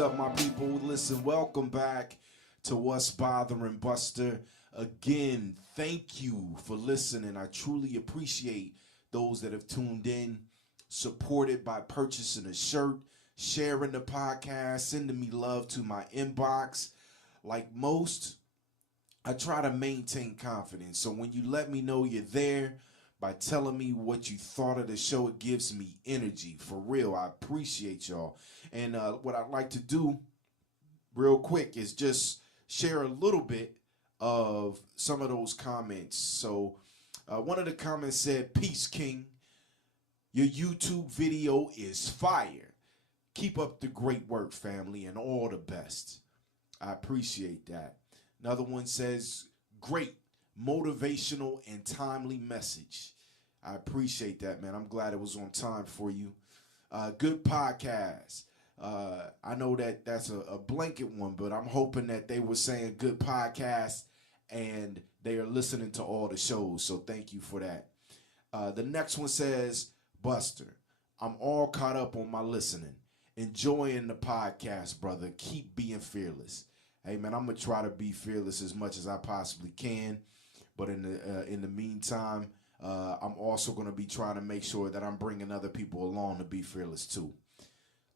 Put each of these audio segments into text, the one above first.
up, my people? Listen, welcome back to What's Bothering Buster. Again, thank you for listening. I truly appreciate those that have tuned in, supported by purchasing a shirt, sharing the podcast, sending me love to my inbox. Like most, I try to maintain confidence. So when you let me know you're there by telling me what you thought of the show, it gives me energy. For real, I appreciate y'all. And what I'd like to do real quick is just share a little bit of some of those comments. So one of the comments said, "Peace, King. Your YouTube video is fire. Keep up the great work, family, and all the best." I appreciate that. Another one says, "Great, motivational, and timely message." I appreciate that, man. I'm glad it was on time for you. Good podcast. I know that that's a blanket one, but I'm hoping that they were saying good podcast and they are listening to all the shows. So thank you for that. The next one says, "Buster, I'm all caught up on my listening. Enjoying the podcast, brother. Keep being fearless." Hey, man, I'm going to try to be fearless as much as I possibly can. But in the meantime, I'm also going to be trying to make sure that I'm bringing other people along to be fearless too.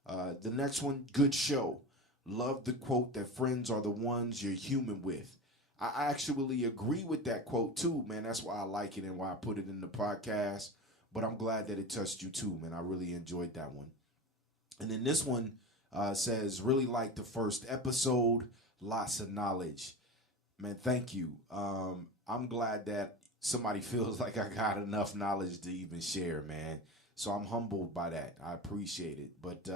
The next one, "Good show. Love the quote that friends are the ones you're human with." I actually agree with that quote too, man. That's why I like it and why I put it in the podcast. But I'm glad that it touched you too, man. I really enjoyed that one. And then this one says, "Really like the first episode. Lots of knowledge." Man, thank you. I'm glad that somebody feels like I got enough knowledge to even share, man. So I'm humbled by that. I appreciate it. But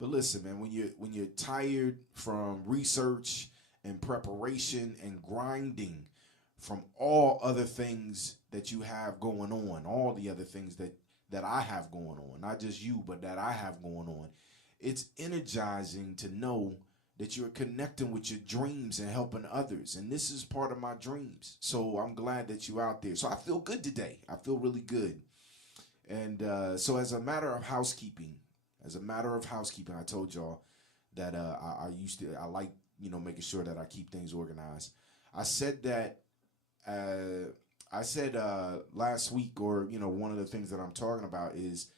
listen, man, when you're tired from research and preparation and grinding from all other things that you have going on, all the other things that I have going on, not just you, but that I have going on, it's energizing to know that you're connecting with your dreams and helping others. And this is part of my dreams. So I'm glad that you're out there. So I feel good today. I feel really good. And so as a matter of housekeeping, I told y'all that I like, making sure that I keep things organized. I said that, last week, or, one of the things that I'm talking about is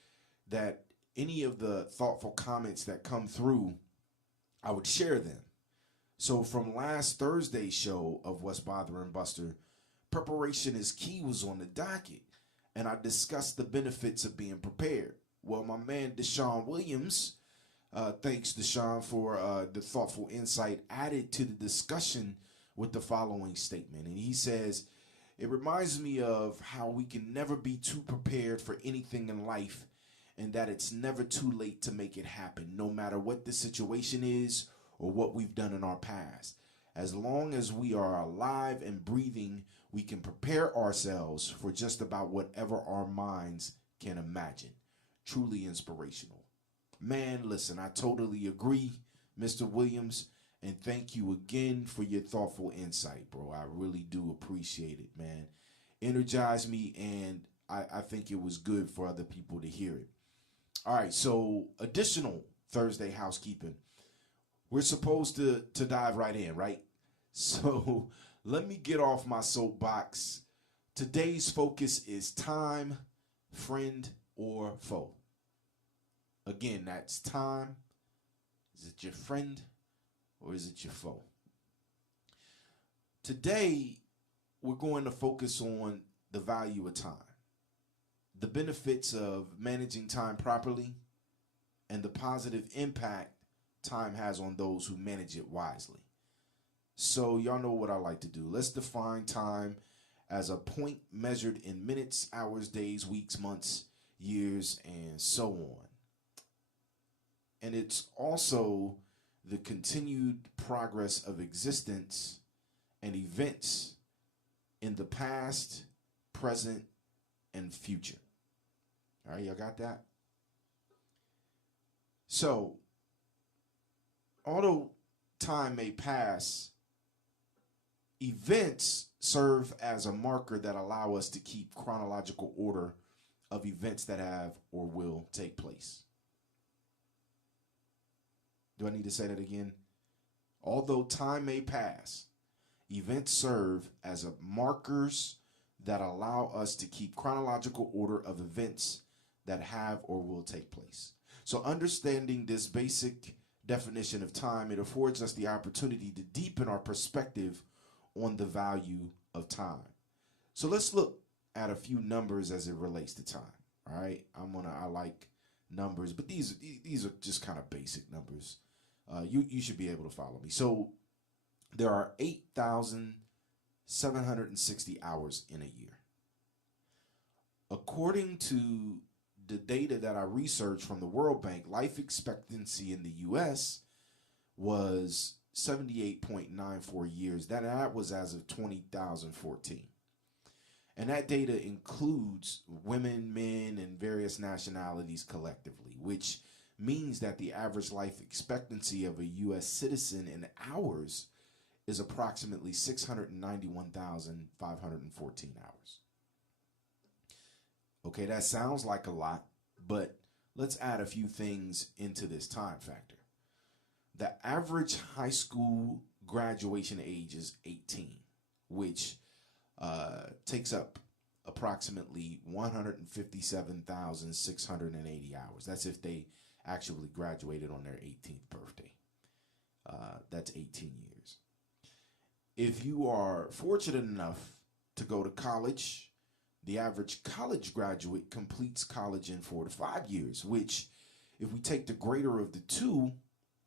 that any of the thoughtful comments that come through, I would share them. So from last Thursday's show of What's Bothering Buster, preparation is key was on the docket, and I discussed the benefits of being prepared. Well, my man Deshaun Williams, thanks Deshaun for the thoughtful insight, added to the discussion with the following statement. And he says, "It reminds me of how we can never be too prepared for anything in life, and that it's never too late to make it happen, no matter what the situation is or what we've done in our past. As long as we are alive and breathing, we can prepare ourselves for just about whatever our minds can imagine." Truly inspirational. Man, listen, I totally agree, Mr. Williams, and thank you again for your thoughtful insight, bro. I really do appreciate it, man. Energized me, and I think it was good for other people to hear it. All right, so additional Thursday housekeeping. We're supposed to dive right in, right? So let me get off my soapbox. Today's focus is time, friend, or foe. Again, that's time. Is it your friend or is it your foe? Today, we're going to focus on the value of time, the benefits of managing time properly, and the positive impact time has on those who manage it wisely. So y'all know what I like to do. Let's define time as a point measured in minutes, hours, days, weeks, months, years, and so on. And it's also the continued progress of existence and events in the past, present, and future. All right, y'all got that? So, although time may pass, events serve as a marker that allow us to keep chronological order of events that have or will take place. Do I need to say that again? Although time may pass, events serve as markers that allow us to keep chronological order of events that have or will take place. So understanding this basic definition of time, it affords us the opportunity to deepen our perspective on the value of time. So let's look at a few numbers as it relates to time. All right, I like numbers, but these are just kind of basic numbers. You should be able to follow me. So there are 8,760 hours in a year. According to the data that I researched from the World Bank, life expectancy in the U.S. was 78.94 years. That was as of 2014. And that data includes women, men, and various nationalities collectively, which means that the average life expectancy of a U.S. citizen in hours is approximately 691,514 hours. Okay, that sounds like a lot, but let's add a few things into this time factor. The average high school graduation age is 18, which takes up approximately 157,680 hours. That's if they actually graduated on their 18th birthday. That's 18 years. If you are fortunate enough to go to college, the average college graduate completes college in 4 to 5 years, which, if we take the greater of the two,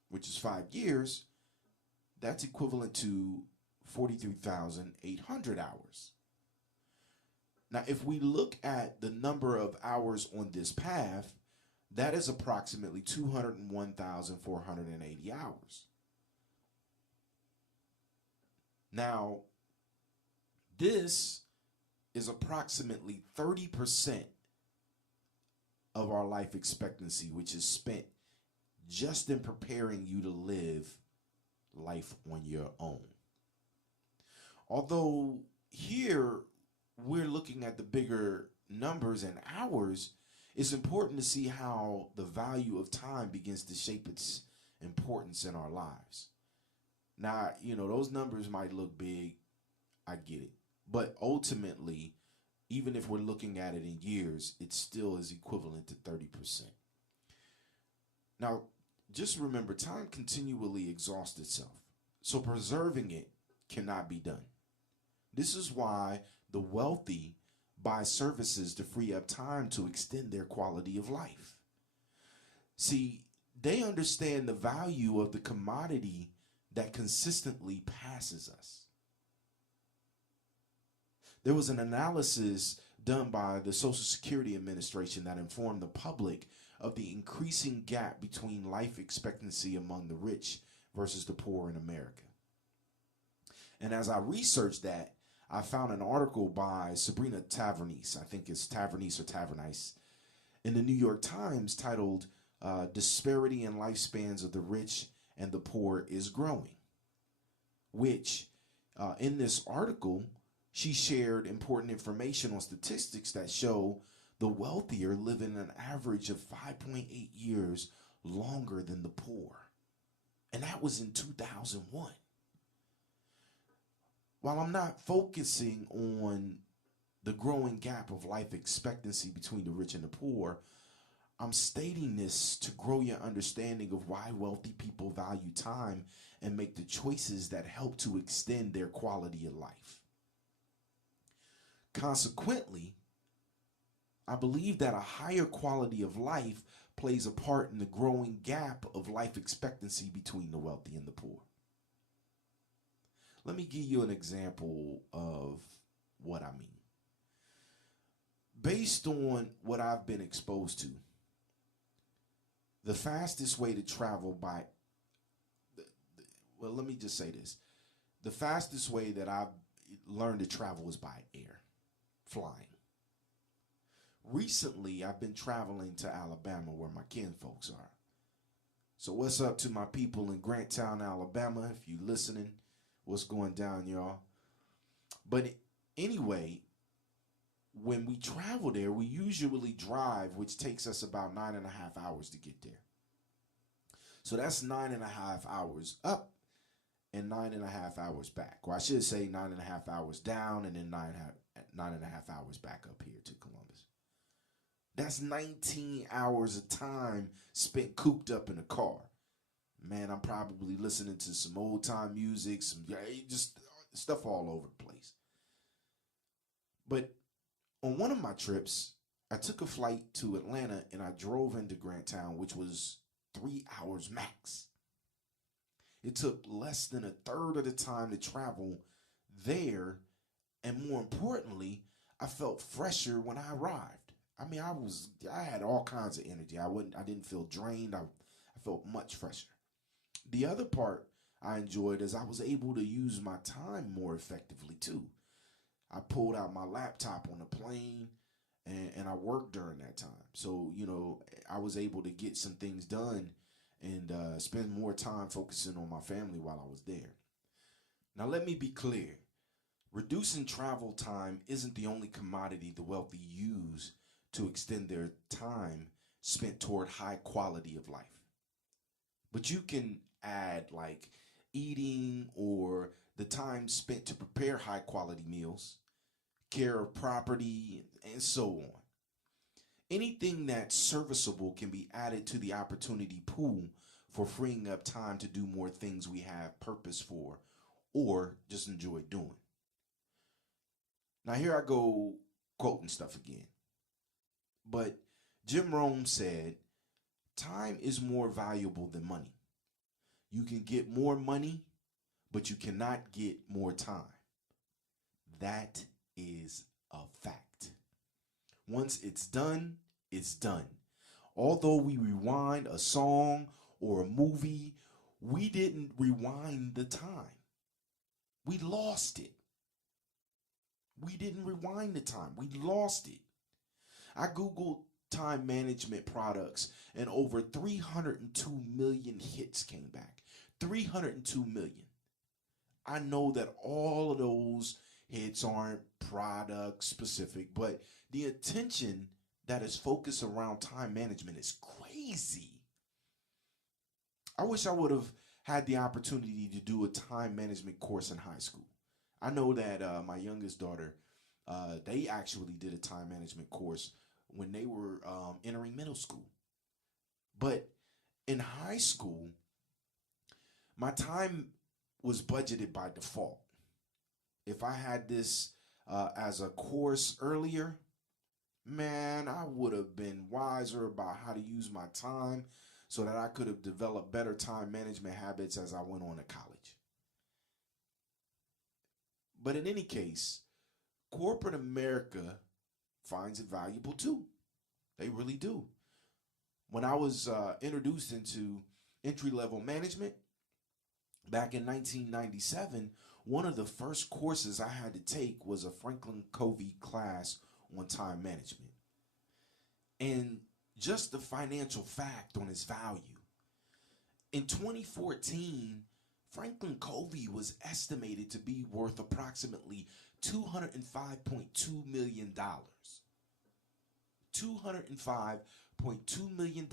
which is 5 years, that's equivalent to 43,800 hours. Now, if we look at the number of hours on this path, that is approximately 201,480 hours. Now, this is approximately 30% of our life expectancy, which is spent just in preparing you to live life on your own. Although here we're looking at the bigger numbers and hours, it's important to see how the value of time begins to shape its importance in our lives. Now, those numbers might look big. I get it. But ultimately, even if we're looking at it in years, it still is equivalent to 30%. Now, just remember, time continually exhausts itself. So preserving it cannot be done. This is why the wealthy buy services to free up time to extend their quality of life. See, they understand the value of the commodity that consistently passes us. There was an analysis done by the Social Security Administration that informed the public of the increasing gap between life expectancy among the rich versus the poor in America. And as I researched that, I found an article by Sabrina Tavernise, I think it's Tavernise or Tavernice, in the New York Times titled Disparity in Lifespans of the Rich and the Poor is Growing, which in this article, she shared important information on statistics that show the wealthier live in an average of 5.8 years longer than the poor. And that was in 2001. While I'm not focusing on the growing gap of life expectancy between the rich and the poor, I'm stating this to grow your understanding of why wealthy people value time and make the choices that help to extend their quality of life. Consequently, I believe that a higher quality of life plays a part in the growing gap of life expectancy between the wealthy and the poor. Let me give you an example of what I mean. Based on what I've been exposed to, the fastest way to travel let me just say this. The fastest way that I've learned to travel is by air, flying. Recently, I've been traveling to Alabama where my kinfolks are. So what's up to my people in Granttown, Alabama? If you listening, what's going down, y'all? But anyway, when we travel there, we usually drive, which takes us about 9.5 hours to get there. So that's 9.5 hours up and 9.5 hours back. Or I should say 9.5 hours down and then 9.5 hours back up here to Columbus. That's 19 hours of time spent cooped up in a car. Man, I'm probably listening to some old time music, some just stuff all over the place. But on one of my trips, I took a flight to Atlanta and I drove into Granttown, which was 3 hours max. It took less than a third of the time to travel there, and more importantly, I felt fresher when I arrived. I mean, I had all kinds of energy. I didn't feel drained. I felt much fresher. The other part I enjoyed is I was able to use my time more effectively too. I pulled out my laptop on the plane and I worked during that time. So, I was able to get some things done and spend more time focusing on my family while I was there. Now, let me be clear. Reducing travel time isn't the only commodity the wealthy use to extend their time spent toward high quality of life. But you can add like eating or the time spent to prepare high quality meals, care of property, and so on. Anything that's serviceable can be added to the opportunity pool for freeing up time to do more things we have purpose for or just enjoy doing. Now here I go quoting stuff again. But Jim Rome said, time is more valuable than money. You can get more money, but you cannot get more time. That is a fact. Once it's done, it's done. Although we rewind a song or a movie, we didn't rewind the time. We lost it. We didn't rewind the time. We lost it. I Googled time management products and over 302 million hits came back. 302 million. I know that all of those hits aren't product specific, but the attention that is focused around time management is crazy. I wish I would have had the opportunity to do a time management course in high school. I know that my youngest daughter, they actually did a time management course when they were entering middle school. But in high school, my time was budgeted by default. If I had this as a course earlier, man, I would have been wiser about how to use my time so that I could have developed better time management habits as I went on to college. But in any case, corporate America finds it valuable too. They really do. When I was introduced into entry-level management back in 1997, one of the first courses I had to take was a Franklin Covey class on time management. And just the financial fact on its value. In 2014, Franklin Covey was estimated to be worth approximately $205.2 million. $205.2 million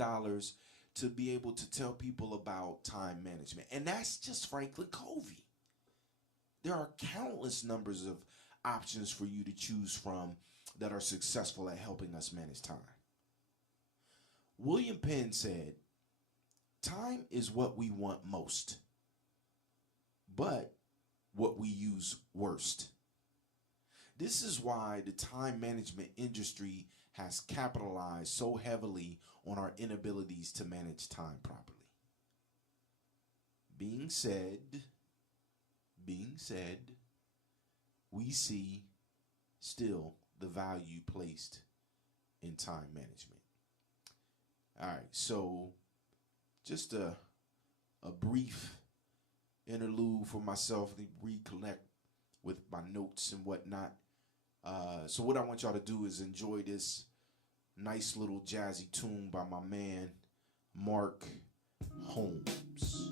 to be able to tell people about time management. And that's just Franklin Covey. There are countless numbers of options for you to choose from that are successful at helping us manage time. William Penn said, time is what we want most, but what we use worst. This is why the time management industry has capitalized so heavily on our inabilities to manage time properly. Being said, we see still the value placed in time management. All right, so just a brief interlude for myself to reconnect with my notes and whatnot. So what I want y'all to do is enjoy this nice little jazzy tune by my man, Mark Holmes.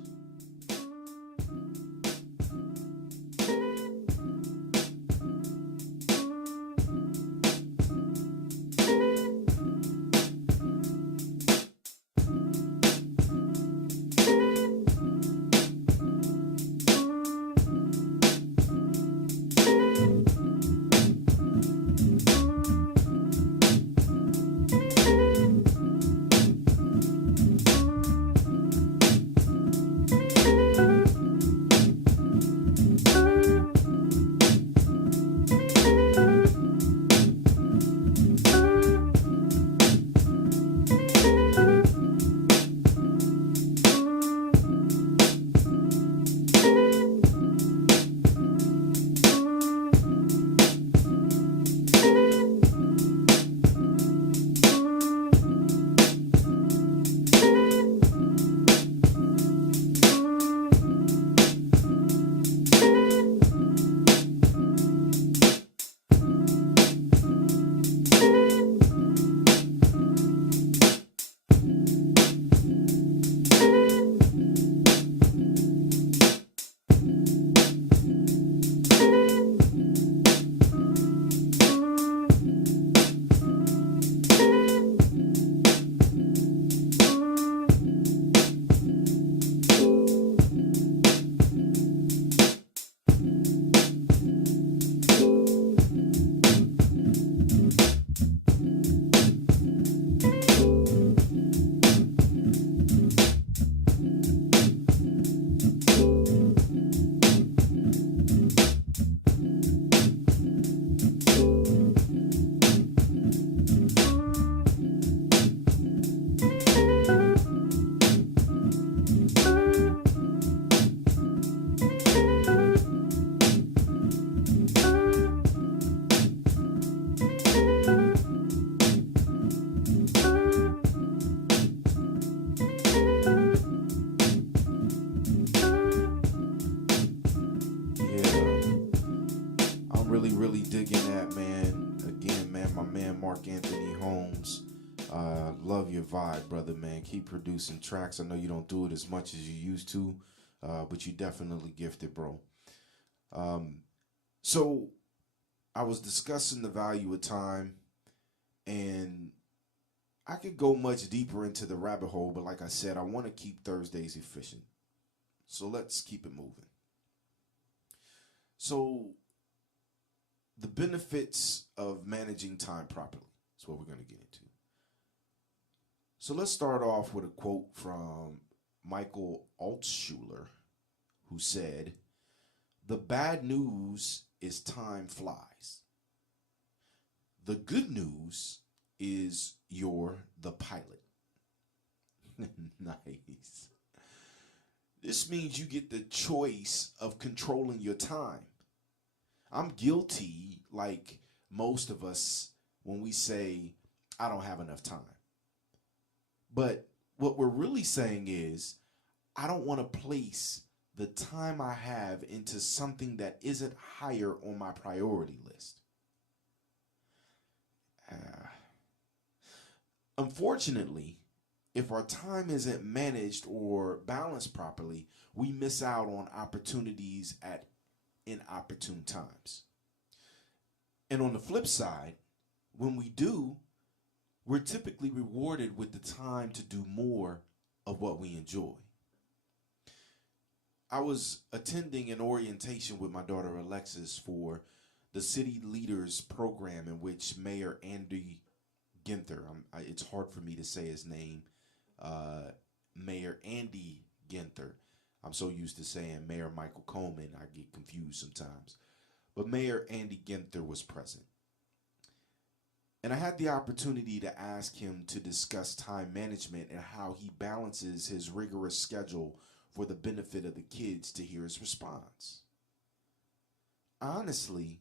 digging that, man. Again, man, my man Mark Anthony Holmes. Love your vibe, brother, man. Keep producing tracks. I know you don't do it as much as you used to, but you definitely gifted, bro. So I was discussing the value of time, and I could go much deeper into the rabbit hole, but like I said, I want to keep Thursdays efficient. So let's keep it moving. So the benefits of managing time properly is what we're going to get into. So let's start off with a quote from Michael Altshuler, who said, "The bad news is time flies. The good news is you're the pilot." Nice. This means you get the choice of controlling your time. I'm guilty, like most of us, when we say, I don't have enough time. But what we're really saying is, I don't want to place the time I have into something that isn't higher on my priority list. Unfortunately, if our time isn't managed or balanced properly, we miss out on opportunities at inopportune times. And on the flip side, when we do, we're typically rewarded with the time to do more of what we enjoy. I was attending an orientation with my daughter Alexis for the City Leaders Program, in which Mayor Andy Ginther, it's hard for me to say his name, Mayor Andy Ginther. I'm so used to saying Mayor Michael Coleman, I get confused sometimes. But Mayor Andy Ginther was present. And I had the opportunity to ask him to discuss time management and how he balances his rigorous schedule for the benefit of the kids to hear his response. Honestly,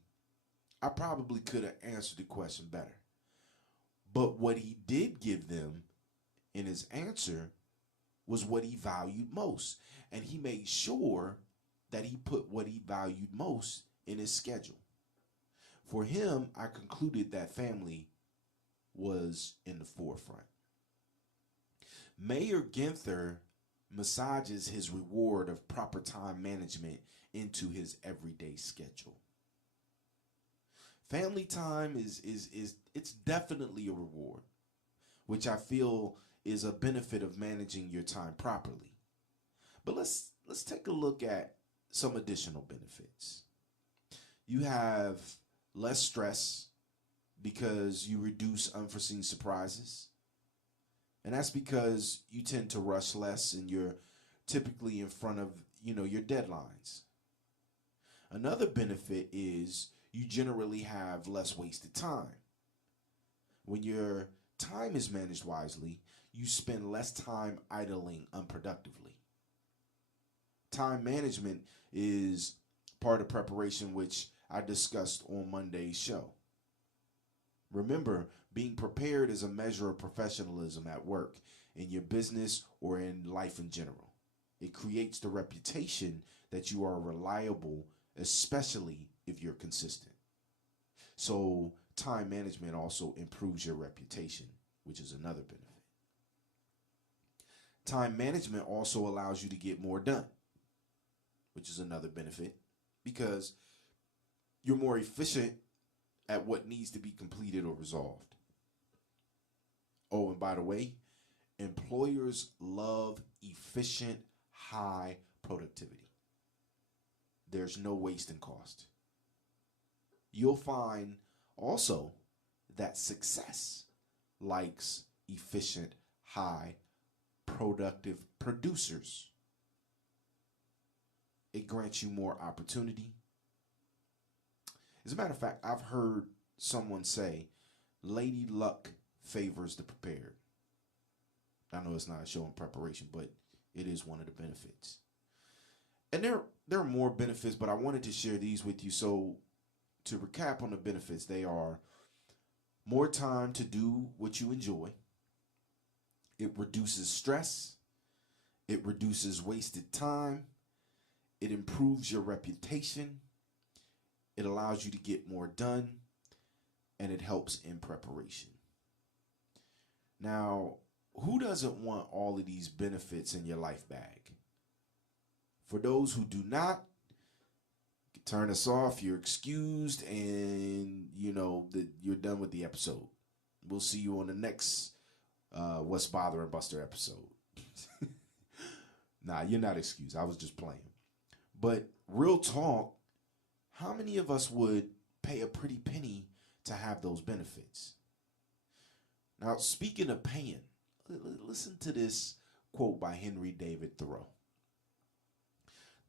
I probably could have answered the question better. But what he did give them in his answer was what he valued most. And he made sure that he put what he valued most in his schedule. For him, I concluded that family was in the forefront. Mayor Ginther massages his reward of proper time management into his everyday schedule. Family time is it's definitely a reward, which I feel is a benefit of managing your time properly. But let's take a look at some additional benefits. You have less stress because you reduce unforeseen surprises. And that's because you tend to rush less and you're typically in front of, your deadlines. Another benefit is you generally have less wasted time. When your time is managed wisely, you spend less time idling unproductively. Time management is part of preparation, which I discussed on Monday's show. Remember, being prepared is a measure of professionalism at work, in your business, or in life in general. It creates the reputation that you are reliable, especially if you're consistent. So, time management also improves your reputation, which is another benefit. Time management also allows you to get more done, which is another benefit, because you're more efficient at what needs to be completed or resolved. Oh, and by the way, employers love efficient, high productivity. There's no waste in cost. You'll find also that success likes efficient, high, productive producers. It grants you more opportunity. As a matter of fact, I've heard someone say, Lady Luck favors the prepared. I know it's not a show in preparation, but it is one of the benefits. And there are more benefits, but I wanted to share these with you. So to recap on the benefits, they are more time to do what you enjoy. It reduces stress. It reduces wasted time. It improves your reputation. it allows you to get more done, and it helps in preparation. Now, who doesn't want all of these benefits in your life bag? For those who do not, turn us off. You're excused, and you know that you're done with the episode. We'll see you on the next What's Bothering Buster episode. Nah, you're not excused. I was just playing. But real talk, how many of us would pay a pretty penny to have those benefits? Now, speaking of paying, listen to this quote by Henry David Thoreau.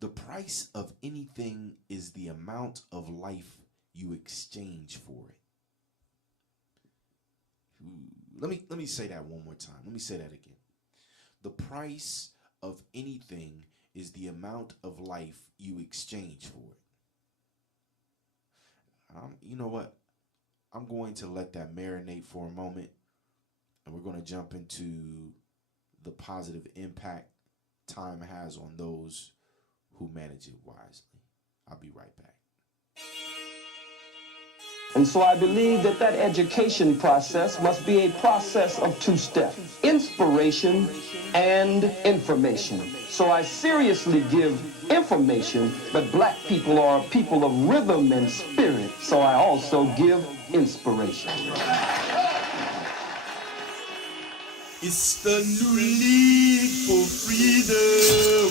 The price of anything is the amount of life you exchange for it. Let me say that one more time. Let me say that again. The price of anything is the amount of life you exchange for it. You know what? I'm going to let that marinate for a moment, and we're going to jump into the positive impact time has on those who manage it wisely. I'll be right back. And so I believe that education process must be a process of two steps: inspiration and information. So I seriously give information, but black people are people of rhythm and spirit, so I also give inspiration. It's the new league for freedom.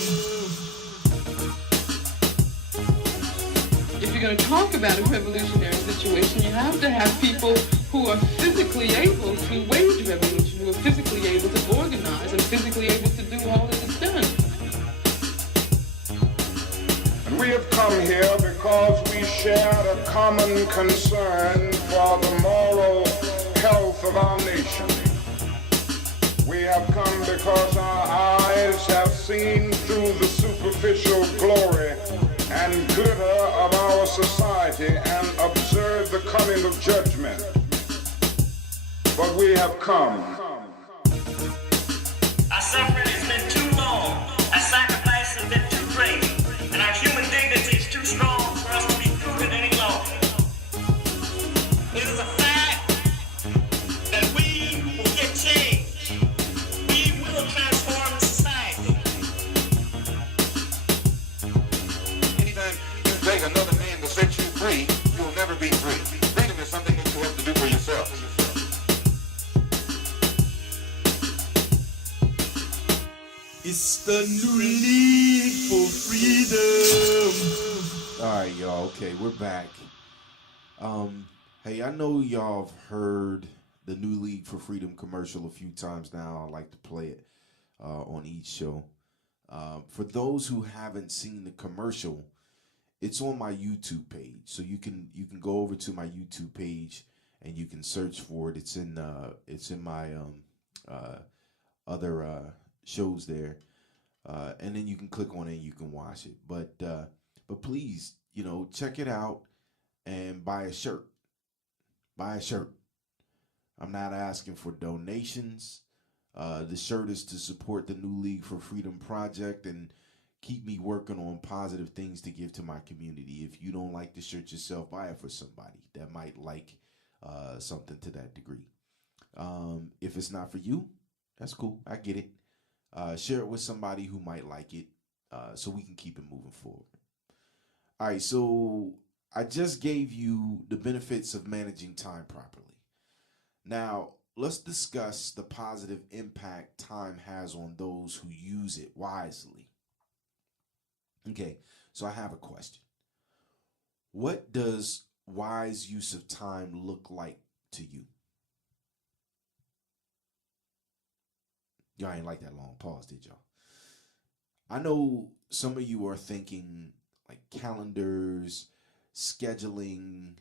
If you're going to talk about a revolutionary situation, you have to have people who are physically able to wage revolution, who are physically able to organize and physically able to do all that is done. And we have come here because we share a common concern for the moral health of our nation. We have come because our eyes have seen through the superficial glory and glitter of our society and observed the coming of judgment. But we have come. Our suffering has been too long, our sacrifice has been too great, and our human dignity is too strong for us to be prudent any longer. It is a fact that we will get change. We will transform society. Anytime you beg another man to set you free, you will never be free. Freedom is something that you have to do for yourself. It's the new league for freedom. All right, y'all. Okay, we're back. Hey, I know y'all have heard the new League for Freedom commercial a few times now. I like to play it on each show. For those who haven't seen the commercial, it's on my YouTube page, so you can go over to my YouTube page and you can search for it. It's in my other shows there, and then you can click on it and you can watch it. But please, check it out and buy a shirt. Buy a shirt. I'm not asking for donations. The shirt is to support the New League for Freedom project and keep me working on positive things to give to my community. If you don't like the shirt yourself, buy it for somebody that might like something to that degree. If it's not for you, that's cool. I get it. Share it with somebody who might like it so we can keep it moving forward. All right, so I just gave you the benefits of managing time properly. Now, let's discuss the positive impact time has on those who use it wisely. Okay, so I have a question. What does wise use of time look like to you? Y'all ain't like that long pause, did y'all? I know some of you are thinking like calendars, scheduling,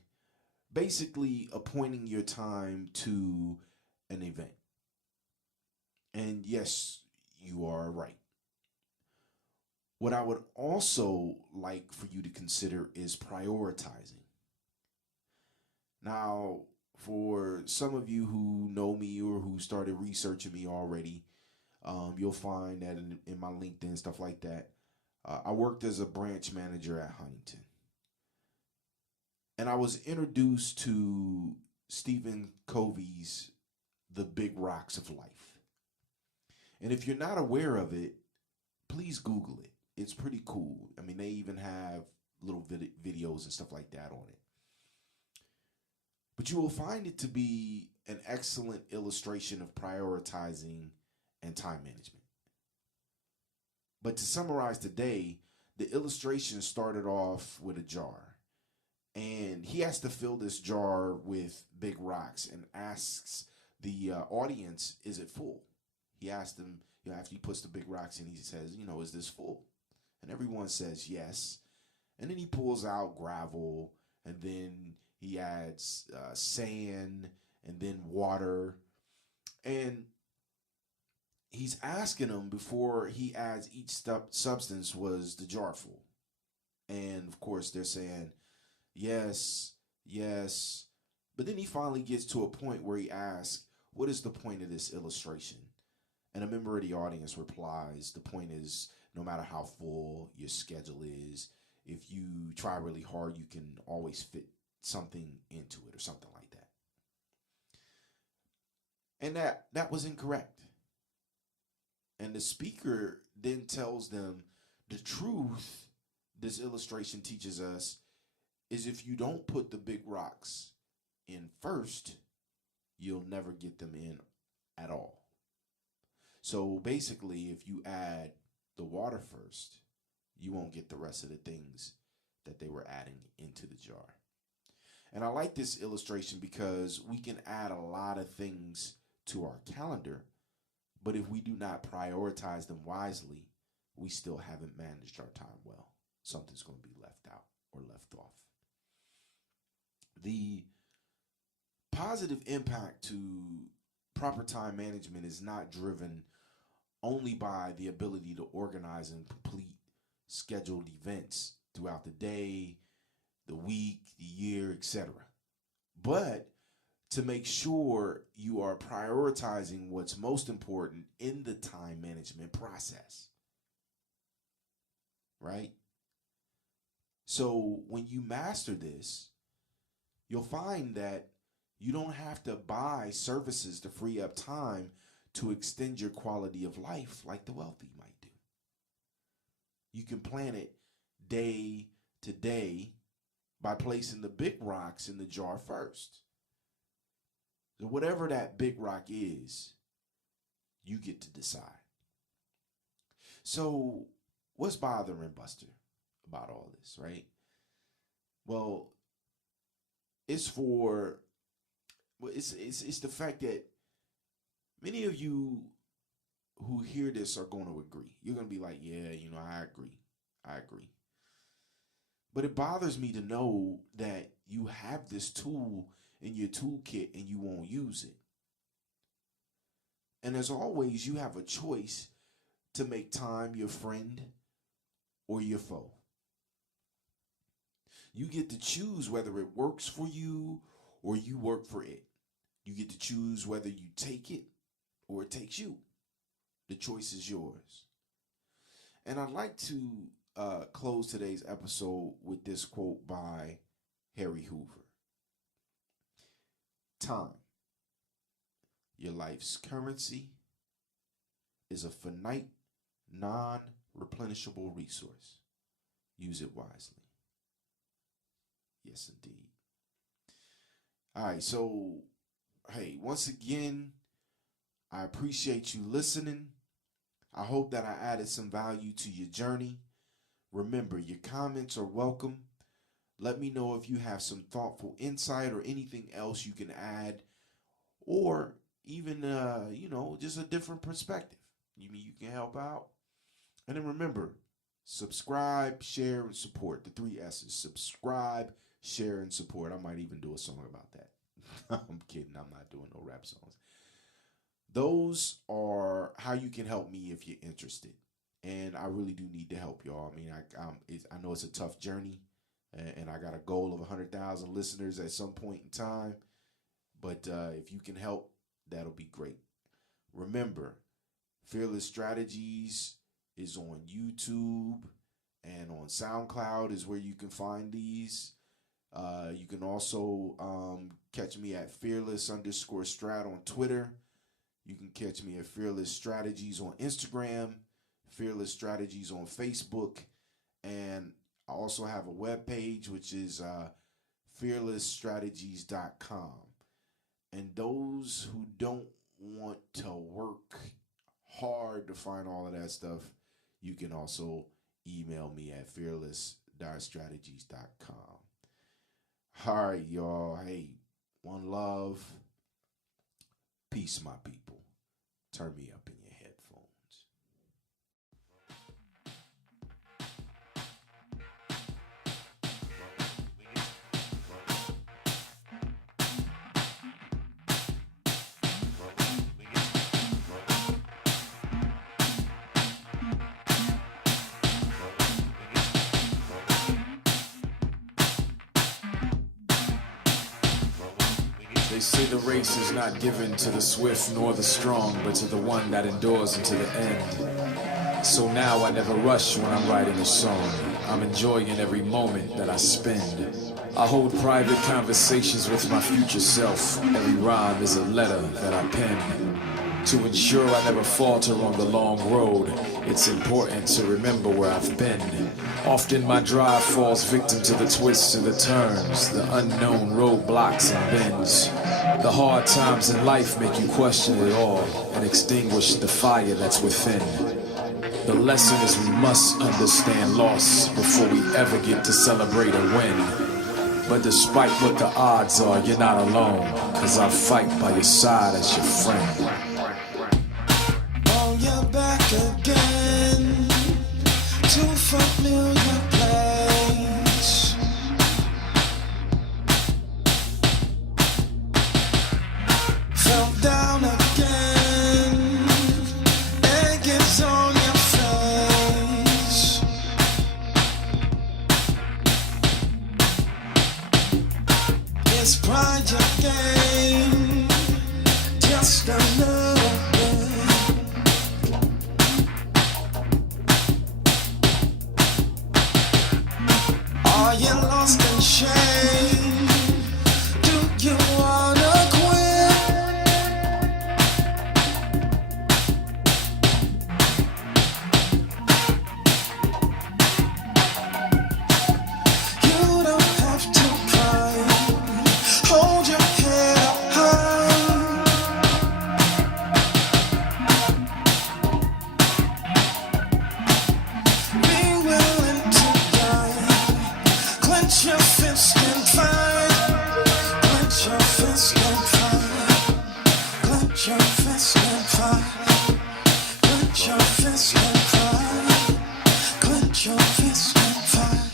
basically appointing your time to an event. And yes, you are right. What I would also like for you to consider is prioritizing. Now, for some of you who know me or who started researching me already, you'll find that in my LinkedIn, stuff like that, I worked as a branch manager at Huntington. And I was introduced to Stephen Covey's The Big Rocks of Life. And if you're not aware of it, please Google it. It's pretty cool. I mean, they even have little videos and stuff like that on it. But you will find it to be an excellent illustration of prioritizing and time management. But to summarize today, the illustration started off with a jar. And he has to fill this jar with big rocks and asks the audience, is it full? He asked them, after he puts the big rocks in, he says, is this full? And everyone says yes. And then he pulls out gravel, and then he adds sand, and then water. And he's asking them before he adds each substance, was the jar full? And of course they're saying, yes, yes. But then he finally gets to a point where he asks, what is the point of this illustration? And a member of the audience replies, the point is, no matter how full your schedule is, if you try really hard, you can always fit something into it or something like that. And that was incorrect. And the speaker then tells them the truth this illustration teaches us is if you don't put the big rocks in first, you'll never get them in at all. So basically, if you add the water first, you won't get the rest of the things that they were adding into the jar. And I like this illustration because we can add a lot of things to our calendar, but if we do not prioritize them wisely, we still haven't managed our time well. Something's going to be left out or left off. The positive impact to proper time management is not driven only by the ability to organize and complete scheduled events throughout the day, the week, the year, etc. But to make sure you are prioritizing what's most important in the time management process. Right? So when you master this, you'll find that you don't have to buy services to free up time to extend your quality of life like the wealthy might do. You can plan it day to day by placing the big rocks in the jar first. So whatever that big rock is, you get to decide. So what's bothering Buster about all this, right? Well, it's the fact that many of you who hear this are going to agree. You're going to be like, yeah, I agree. But it bothers me to know that you have this tool in your toolkit and you won't use it. And as always, you have a choice to make time your friend or your foe. You get to choose whether it works for you or you work for it. You get to choose whether you take it or it takes you. The choice is yours. And I'd like to close today's episode with this quote by Harry Hoover. Time, your life's currency, is a finite, non-replenishable resource. Use it wisely. Yes, indeed. All right, so, hey, once again, I appreciate you listening. I hope that I added some value to your journey. Remember, your comments are welcome. Let me know if you have some thoughtful insight or anything else you can add, or even, just a different perspective. You can help out. And then remember, subscribe, share, and support. The 3 S's. Subscribe, share, and support. I might even do a song about that. I'm kidding. I'm not doing no rap songs. Those are how you can help me if you're interested. And I really do need the help, y'all. I mean, I know it's a tough journey, and I got a goal of 100,000 listeners at some point in time. But if you can help, that'll be great. Remember, Fearless Strategies is on YouTube and on SoundCloud is where you can find these. You can also catch me at fearless_strat on Twitter. You can catch me at Fearless Strategies on Instagram, Fearless Strategies on Facebook, and I also have a webpage, which is fearlessstrategies.com. And those who don't want to work hard to find all of that stuff, you can also email me at fearless.strategies.com. All right, y'all. Hey, one love. Peace, my people. Turn me up in your headphones. They say the race is not given to the swift nor the strong, but to the one that endures unto the end. So now I never rush when I'm writing a song. I'm enjoying every moment that I spend. I hold private conversations with my future self. Every rhyme is a letter that I pen. To ensure I never falter on the long road, it's important to remember where I've been. Often my drive falls victim to the twists and the turns, the unknown roadblocks and bends. The hard times in life make you question it all and extinguish the fire that's within. The lesson is we must understand loss before we ever get to celebrate a win. But despite what the odds are, you're not alone, 'cause I'll fight by your side as your friend. On your back again, too familiar place. Fell down again, egg is on your face. It's pride your game, just a little bit. Are you lost in shame? Do you wanna quit? You don't have to cry. Hold your head up high. Be willing to die. Clench your fist and fight. Clench your fist and fight. Clench your fist and fight. Clench your fist and fight. Clench your fist and fight.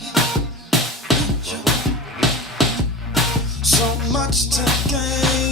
Clench your... So much to gain.